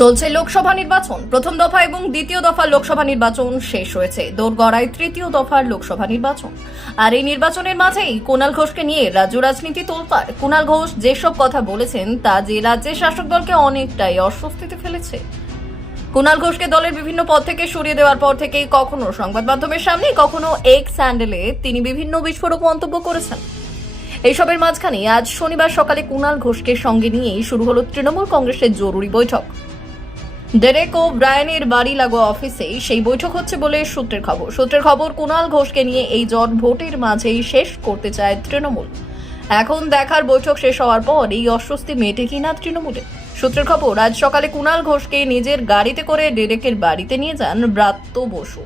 চলছে লোকসভা নির্বাচন। প্রথম দফা এবং দ্বিতীয় দফার লোকসভা নির্বাচন শেষ হয়েছে। দোরগড়ায় তৃতীয় দফার লোকসভা নির্বাচন। আর এই নির্বাচনের মাঝেই কুণাল ঘোষকে নিয়ে রাজ্য রাজনীতি তোলপাড়। কুণাল ঘোষ যেসব কথা বলেছেন তা যে রাজ্যের শাসক দলকে অনেকটাই অস্বস্তিতে ফেলেছে। কুণাল ঘোষকে দলের বিভিন্ন পদ থেকে সরিয়ে দেওয়ার পর থেকেই কখনো সংবাদ মাধ্যমের সামনে, কখনো এক্স হ্যান্ডেলে তিনি বিভিন্ন বিস্ফোরক মন্তব্য করেছেন। এইসবের মাঝখানে আজ শনিবার সকালে কুণাল ঘোষকে সঙ্গে নিয়েই শুরু হলো তৃণমূল কংগ্রেসের জরুরি বৈঠক। ডেরেক ও ব্রায়ানের বাড়ি লাগোয়া অফিসেই সেই বৈঠক হচ্ছে বলে সূত্রের খবর কুণাল ঘোষকে নিয়ে এই জট ভোটের মাঝেই শেষ করতে চায় তৃণমূল। এখন দেখার বৈঠক শেষ হওয়ার পর এই অস্বস্তি মেটে কিনা তৃণমূলে। সূত্রের খবর আজ সকালে কুণাল ঘোষকে নিজের গাড়িতে করে ডেরেকের বাড়িতে নিয়ে যান ব্রাত্য বসু।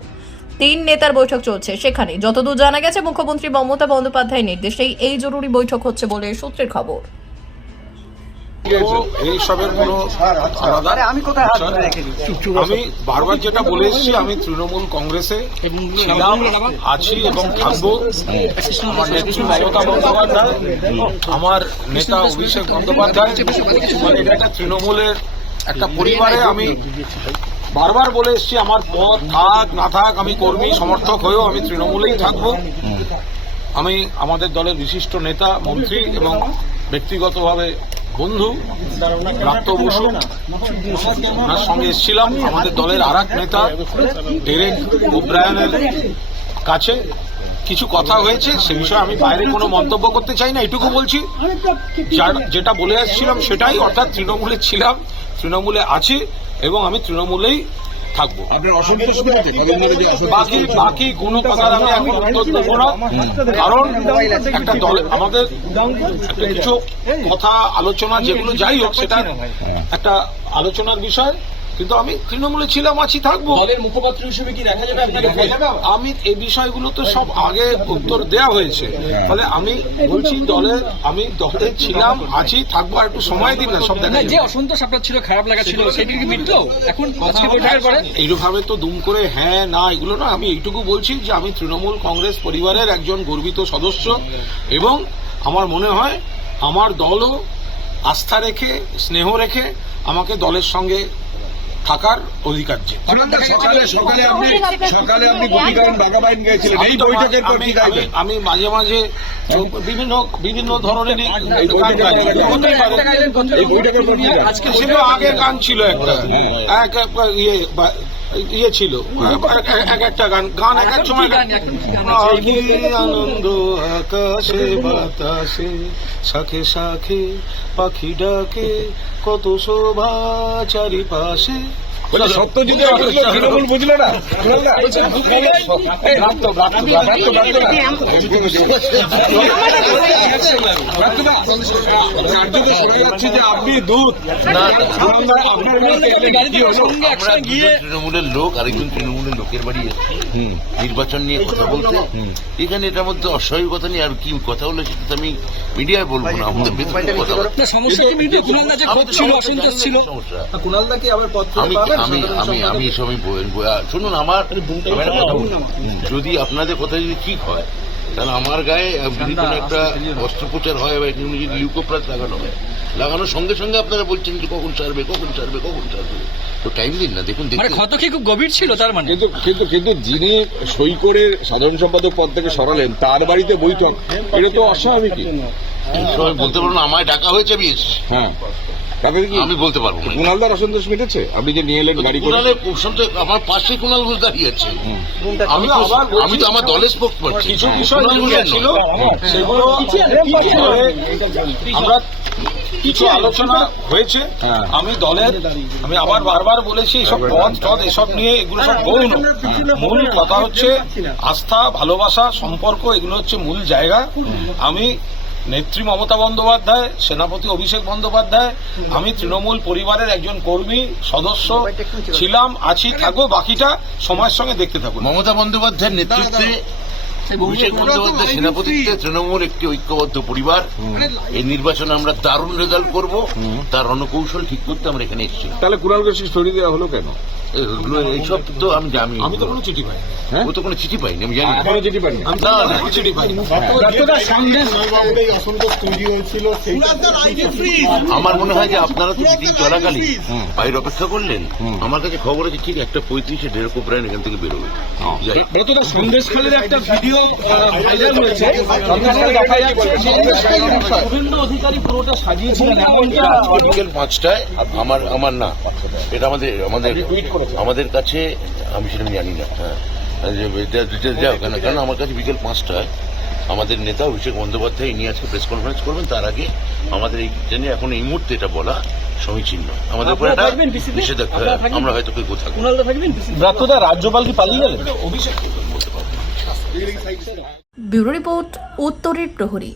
তিন নেতার বৈঠক চলছে সেখানে। যতদূর জানা গেছে, মুখ্যমন্ত্রী মমতা বন্দ্যোপাধ্যায়ের নির্দেশেই এই জরুরি বৈঠক হচ্ছে বলে সূত্রের খবর। এইসবের কোনো আলাদা আমি বারবার যেটা বলে এসেছি, আমি তৃণমূল কংগ্রেসে ছিলাম, আছি এবং থাকবো। আমার নেত্রী মমতা বন্দ্যোপাধ্যায়, আমার নেতা অভিষেক বন্দ্যোপাধ্যায়, মানে এটা একটা তৃণমূলের একটা পরিবারে আমি বারবার বলে এসেছি, আমার পদ থাক না থাক, আমি কর্মী সমর্থক হয়েও আমি তৃণমূলেই থাকবো। আমি আমাদের দলের বিশিষ্ট নেতা, মন্ত্রী এবং ব্যক্তিগতভাবে বন্ধু ব্রাত্য বসু, ওনার সঙ্গে এসেছিলাম। আমাদের দলের আর এক নেতা ডেরেক ওব্রায়ানের কাছে কিছু কথা হয়েছে, সে বিষয়ে আমি বাইরে কোনো মন্তব্য করতে চাই না। এটুকু বলছি, যেটা বলে আসছিলাম সেটাই, অর্থাৎ তৃণমূলে ছিলাম, তৃণমূলে আছি এবং আমি তৃণমূলেই থাকবো। বাকি কোনো কথার আমি এখন উত্তর দেবো না, কারণ একটা দল আমাদের কিছু কথা আলোচনা, যেগুলো যাই হোক সেটা একটা আলোচনার বিষয়, কিন্তু আমি তৃণমূলে ছিলাম, আছি, থাকবো। দলের মুখপাত্র হিসেবে কি দেখা যাবে আপনাকে? আমি এই বিষয়গুলো তো সব আগে উত্তর দেওয়া হয়েছে, ফলে আমি বলছি আমি দলে ছিলাম, আছি, থাকবো। আর একটু সময় দিন না, সব দেখা। যে অসন্তোষ আপনার ছিল, খারাপ লাগা ছিল, সেটি কি মিটলো এখন বৈঠকের পরে? এইভাবে তো দুম করে হ্যাঁ না এগুলো না, আমি এইটুকু বলছি যে আমি তৃণমূল কংগ্রেস পরিবারের একজন গর্বিত সদস্য এবং আমার মনে হয় আমার দলও আস্থা রেখে, স্নেহ রেখে আমাকে দলের সঙ্গে থাকার অধিকার যে। আমি মাঝে মাঝে বিভিন্ন ধরনের আগে গান ছিল, একটা ইয়ে ছিল, এক একটা গান এক এক সময়। আনন্দ আকাশে বাতাসে, শাখে শাখে পাখি ডাকে, কত শোভা চারিপাশে। সত্য যদি তৃণমূল বুঝলো না, যে আপনি দূত তৃণমূলের লোক আরেকজন তৃণমূলের লোকের বাড়ি নির্বাচন নিয়ে কথা বলতে, এখানে এটার মধ্যে অস্বাভাবিক কথা নেই। আর কি কথা হলো সেটা তো আমি মিডিয়ায় বলবো না, আমাদের ভেতরে কথা আমি এসব শুনুন। আমার যদি আপনাদের কথা যদি ঠিক হয়, তাহলে আমার গায়ে যদি কোনো একটা অস্ত্রোপচার হয় বা যদি লিউকোপ্লাস লাগানো হয়, লাগানোর সঙ্গে সঙ্গে আপনারা বলছেন যে কখন ছাড়বে তো টাইম দিন না। দেখুন ক্ষত কি খুব গভীর ছিল তার মানে? কিন্তু যিনি সই করে সাধারণ সম্পাদক পদ থেকে সরালেন, তার বাড়িতে বৈঠক, এটা তো অস্বাভাবিক। সবাই বলতে পারবো না, আমায় ডাকা হয়েছে, আমি এসেছি। হ্যাঁ, আমি বলতে পারবো না। কুণালদার অসন্তোষ মিটেছে? আপনি যে নিয়ে এলেন গাড়ি করে, আমার পাশে কুণাল ঘোষ দাঁড়িয়ে আছে। আমি তো আমার দলের স্পোক্সপারসন। কিছু বিষয় ছিল, সেগুলো আমরা কিছু আলোচনা হয়েছে। আমি আবার বারবার বলেছি, এসব পদ এসব নিয়ে এগুলো সব গৌণ। মূল কথা হচ্ছে আস্থা, ভালোবাসা, সম্পর্ক, এগুলো হচ্ছে মূল জায়গা। আমি নেত্রী মমতা বন্দ্যোপাধ্যায়, সেনাপতি অভিষেক বন্দ্যোপাধ্যায়, আমি তৃণমূল পরিবারের একজন কর্মী সদস্য ছিলাম, আছি, থাকবো। বাকিটা সময়ের সঙ্গে দেখতে থাকুন। মমতা বন্দ্যোপাধ্যায়ের নেতৃত্বে অভিষেক বন্দ্যোপাধ্যায় সেনাপতিত্বে তৃণমূল একটি ঐক্যবদ্ধ পরিবার। এই নির্বাচনে আমরা দারুণ রেজাল্ট করব, তার রণকৌশল ঠিক করতে আমরা এখানে এসেছি। তাহলে কুণাল ঘোষকে সরিয়ে দেওয়া হলো কেন? এইসব তো আমি জানি, আমি তো কোনো চিঠি পাই ও তো কোনো চিঠি পাইনি, আমি জানি না। এখনো চিঠি পাননি? না না, চিঠি পাইনি। আমার মনে হয় যে আপনারা তো মিটিং চলাকালীন বাইরে অপেক্ষা করলেন। আমার কাছে খবর আছে ঠিক 1:35-এ ডেরকো প্রায় এখান থেকে বেরোবে। যাই হোক। ব্রতদা সন্দেশখালীর একটা ভিডিও ভাইরাল হয়েছে, সেখানে দেখা যাচ্ছে শুভেন্দু অধিকারী পুরোটা সাজিয়েছিলেন এমনটা। আজকে বিকেল 5টায় আমার না, এটা আমাদের কাছে, আমি সেটা জানি না। হ্যাঁ, যাও কেন, কারণ আমার কাছে বিকেল 5টায় আমাদের নেতা অভিষেক বন্দ্যোপাধ্যায় ইনি আজকে প্রেস কনফারেন্স করবেন। তার আগে আমাদের এই জেনে এখন এই মুহূর্তে এটা বলা সমীচীন নয়। আমাদের উপর একটা নিষেধাজ্ঞা, আমরা হয়তো কেউ থাকবো। ব্রতদা রাজ্যপাল কি পালিয়ে গেলেন? ব্যুরো রিপোর্ট, উত্তরের প্রহরী।